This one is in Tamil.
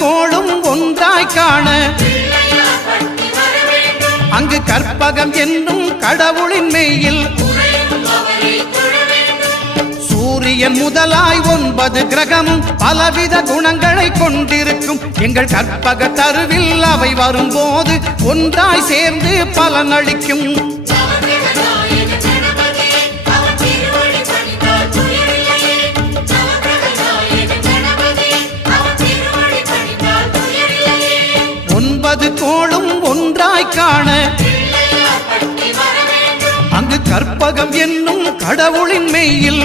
கோளும் ஒன்றாய் காண அங்கு கற்பகம் என்னும் கடவுளின் மெய்யில் சூரியன் முதலாய் 9 கிரகமும் பலவித குணங்களை கொண்டிருக்கும் எங்கள் கற்பக தருவில் அவை வரும்போது ஒன்றாய் சேர்ந்து பலனளிக்கும். கோளும் ஒன்றாய் காண அங்கு கற்பகம் என்னும் கடவுளின் மெய்யில்